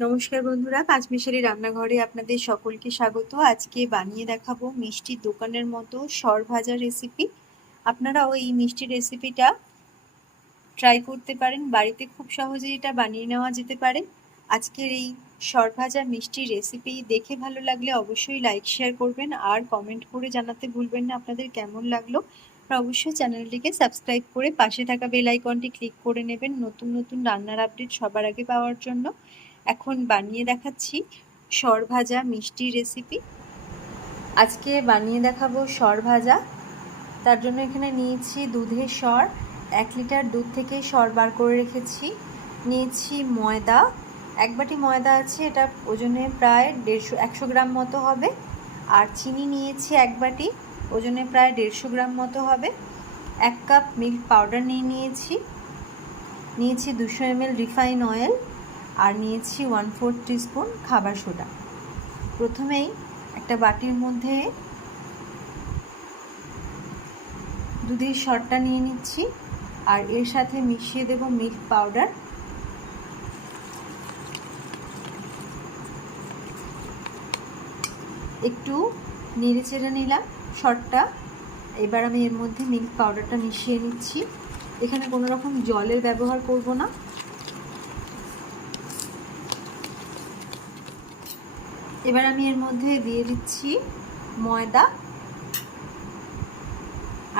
নমস্কার বন্ধুরা, পাঁচমিশালি রান্নাঘরে আপনাদের সকলকে স্বাগত। আজকে বানিয়ে দেখাবো মিষ্টির দোকানের মতো সর ভাজা রেসিপি আপনারাও এই মিষ্টি রেসিপিটা ট্রাই করতে পারেন। বাড়িতে খুব সহজেই এটা বানিয়ে নেওয়া যেতে পারে। আজকের এই সর ভাজা মিষ্টি রেসিপি দেখে ভালো লাগলে অবশ্যই লাইক শেয়ার করবেন আর কমেন্ট করে জানাতে ভুলবেন না। আপনাদের কেমন লাগল? অবশ্যই চ্যানেলটিকে সাবস্ক্রাইব করে পাশে থাকা বেল আইকনটি ক্লিক করে নেবেন। নতুন নতুন রান্নার আপডেট সবার আগে পাওয়ার জন্য। এখন বানিয়ে দেখাচ্ছি সর ভাজা মিষ্টি রেসিপি আজকে বানিয়ে দেখাবো সর ভাজা তার জন্য এখানে নিয়েছি দুধের সর, এক লিটার দুধ থেকে সর বার করে রেখেছি। নিয়েছি ময়দা, এক বাটি ময়দা আছে, এটা ওজনে প্রায় দেড়শো, একশো গ্রাম মতো হবে। আর চিনি নিয়েছি এক বাটি, ওজনে প্রায় দেড়শো গ্রাম মতো হবে। এক কাপ মিল্ক পাউডার নিয়ে নিয়েছি। নিয়েছি দুশো এমএল রিফাইন অয়েল আর নিয়েছি ওয়ান ফোর স্পুন খাবার সোডা। প্রথমেই একটা বাটির মধ্যে দুধের সরটা নিয়ে নিচ্ছি আর এর সাথে মিশিয়ে দেব মিল্ক পাউডার। একটু নেড়ে চেড়ে নিলাম শর্টটা এবার আমি এর মধ্যে মিল্ক পাউডারটা মিশিয়ে নিচ্ছি। এখানে কোনো রকম জলের ব্যবহার করব না। এবার আমি এর মধ্যে দিয়ে দিচ্ছি ময়দা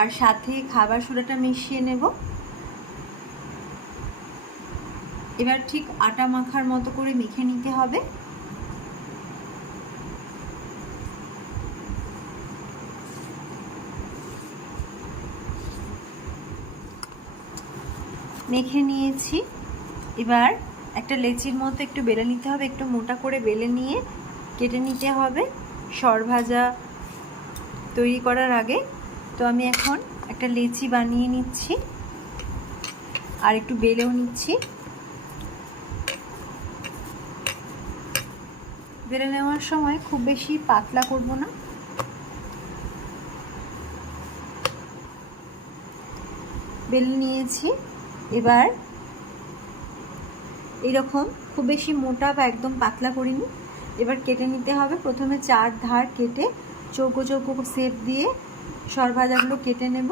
আর সাথে খাবার সোডাটা মিশিয়ে নেব। এবার ঠিক আটা মাখার মতো করে মেখে নিতে হবে। মেখে নিয়েছি। এবার একটা লেচির মতো একটু বেলে নিতে হবে, একটু মোটা করে বেলে নিয়ে কেটে নিতে হবে। সর ভাজা তৈরি করার আগে তো আমি এখন একটা লেচি বানিয়ে নিচ্ছি। আর একটু বেলেও নিচ্ছি। বেলে নেওয়ার সময় খুব বেশি পাতলা করব না। বেলে নিয়েছি। এবার এরকম খুব বেশি মোটা বা একদম পাতলা করিনি। এবার কেটে নিতে হবে। প্রথমে চার ধার কেটে চৌকো চৌকো সেপ দিয়ে সর ভাজাগুলো কেটে নেব।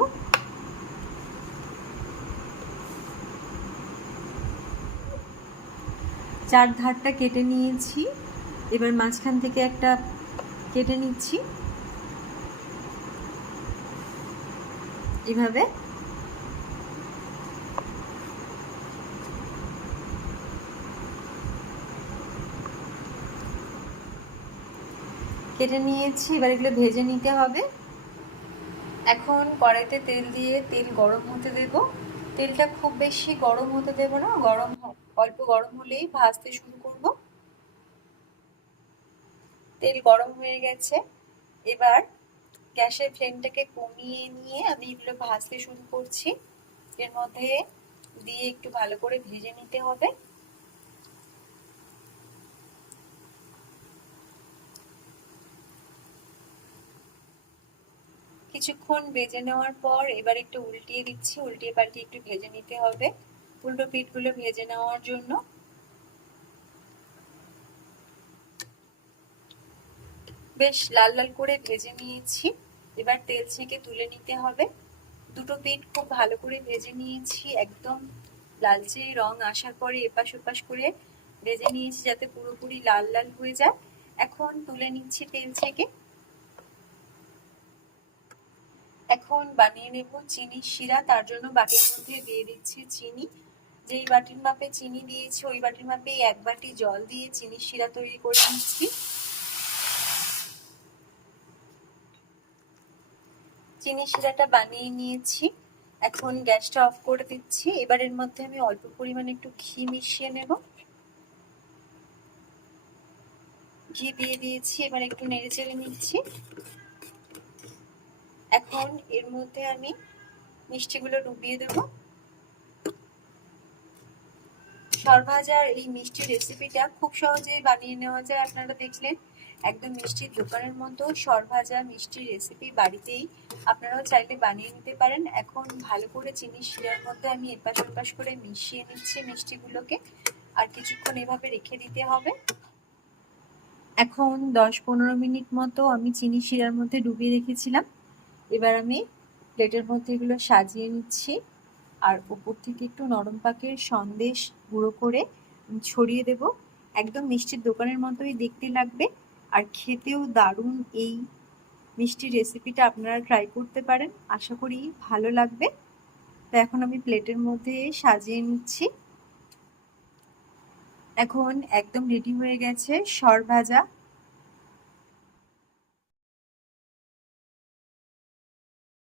চার ধারটা কেটে নিয়েছি। এবার মাঝখান থেকে একটা কেটে নিচ্ছি। এভাবে কেটে নিয়েছি, এবার এগুলো ভেজে নিতে হবে। এখন কড়াইতে তেল দিয়ে তেল গরম হতে দেব। তেলটা খুব বেশি গরম হতে দেব না, গরম অল্প গরম হলেই ভাজতে শুরু করব। তেল গরম হয়ে গেছে। এবার গ্যাসের ফ্লেমটাকে কমিয়ে নিয়ে আমি এগুলো ভাজতে শুরু করছি। এর মধ্যে দিয়ে একটু ভালো করে ভেজে নিতে হবে। কিছুক্ষণ ভেজে নেওয়ার পর এবার একটু উল্টিয়ে দিচ্ছি, উল্টিয়ে পাল্টিয়ে একটু ভেজে নিতে হবে। উল্টো পিঠগুলো ভেজে নেওয়ার জন্য। বেশ লাল লাল করে ভেজে নিয়েছি। এবার তেল ছেঁকে তুলে নিতে হবে। দুটো পিঠ খুব ভালো করে ভেজে নিয়েছি, একদম লালচে রং আসার পরে এপাশ ওপাশ করে ভেজে নিয়েছি যাতে পুরোপুরি লাল লাল হয়ে যায়। এখন তুলে নিচ্ছি তেল ছেঁকে। এখন বানিয়ে নেব চিনি শিরা, তার জন্য বাটির মধ্যে দিয়ে দিচ্ছি চিনি। যেই বাটির মাপে চিনি দিয়েছি, ওই বাটির মাপে এক বাটি জল দিয়ে চিনি শিরা তৈরি করে নিচ্ছি। চিনি শিরাটা বানিয়ে নিয়েছি। এখন গ্যাসটা অফ করে দিচ্ছি। এবার এর মধ্যে আমি অল্প পরিমাণে একটু ঘি মিশিয়ে নেব। ঘি দিয়ে দিয়েছি, এবার একটু নেড়ে চেড়ে নিচ্ছি। এখন এর মধ্যে আমি মিষ্টিগুলো ডুবিয়ে দেব। সরভাজার এই মিষ্টি রেসিপিটা খুব সহজেই বানিয়ে নেওয়া যায় আপনারা দেখলেন। একদম মিষ্টির দোকানের মতো সরভাজা মিষ্টি রেসিপি বাড়িতেই আপনারাও চাইলে বানিয়ে নিতে পারেন। এখন ভালো করে চিনি শিরার মধ্যে আমি এপাশ ওপাশ করে মিশিয়ে নিচ্ছি মিষ্টিগুলোকে। আর কিছুক্ষণ এভাবে রেখে দিতে হবে। এখন দশ পনেরো মিনিট মতো আমি চিনি শিরার মধ্যে ডুবিয়ে রেখেছিলাম। এবার আমি প্লেটের মধ্যে এগুলো সাজিয়ে নিচ্ছি। আর ওপর থেকে একটু নরম পাকের সন্দেশ গুঁড়ো করে ছড়িয়ে দেব। একদম মিষ্টির দোকানের মতোই দেখতে লাগবে। আর খেতেও দারুণ এই মিষ্টি রেসিপিটা আপনারা ট্রাই করতে পারেন। আশা করি ভালো লাগবে। তো এখন আমি প্লেটের মধ্যে সাজিয়ে নিচ্ছি। এখন একদম রেডি হয়ে গেছে সর ভাজা।